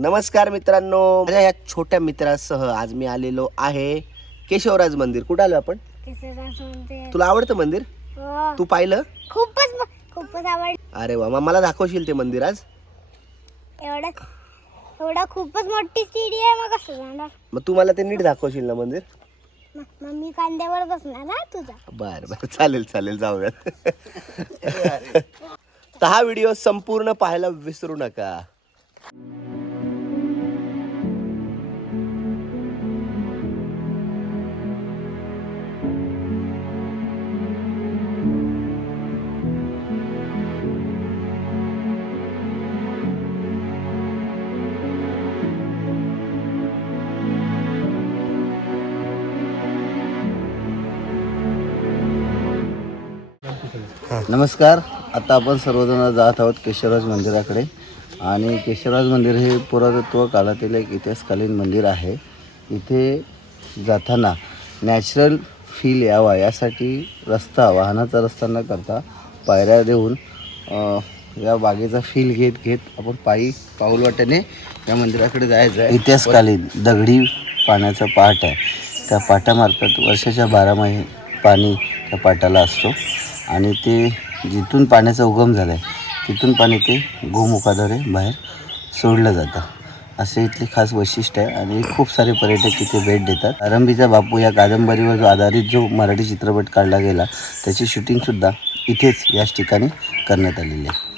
नमस्कार मित्रांनो. माझ्या या छोट्या मित्रासह आज मी आलेलो आहे केशवराज मंदिर. कुठं आलो आपण? तुला आवडतं मंदिर? हो. तू पाहिलं? खूपच खूपच आवड अरे वा मग मला दाखवशील ते मंदिर आज? एवढं एवढं खूपच मोठी सीडी आहे मग कसं जाणार? मग तू मला ते नीट दाखवशील ना मंदिर? म- मग मी कांद्यावर बसणार ना तुझा. बर बर. चालेल चालेल जाऊयात तर हा व्हिडिओ संपूर्ण पाहायला विसरू नका. नमस्कार. आता आपण सर्वजण जात आहोत केशवराज मंदिराकडे. आणि केशवराज मंदिर हे पुरातत्व काळातील एक इतिहासकालीन मंदिर आहे. इथे जाताना नॅचरल फील यावा यासाठी रस्ता वाहनाचा रस्ता न करता पायऱ्या देऊन या बागेचा फील घेत घेत आपण पायी पाऊलवाट्याने या मंदिराकडे जायचं आहे इतिहासकालीन दगडी पाण्याचा पाट आहे. त्या पाटामार्फत वर्षाच्या बारा महिने पाणी त्या पाटाला असतो. आणि ते जिथून पाण्याचा उगम झाला आहे तिथून पाणी ते गोमुखाद्वारे बाहेर सोडलं जातं. असे इथले खास वैशिष्ट्य आहे आणि खूप सारे पर्यटक इथे भेट देतात. आरंभीचा बापू या कादंबरीवर जो आधारित जो मराठी चित्रपट काढला गेला त्याची शूटिंगसुद्धा इथेच याच ठिकाणी करण्यात आलेली आहे.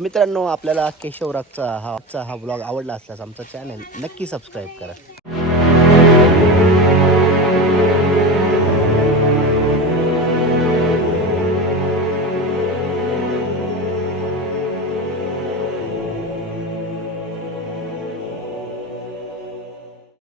मित्रांनो आपल्याला केशवरागचा हा हा ब्लॉग आवडला असल्यास आमचा चॅनल नक्की सबस्क्राईब करा.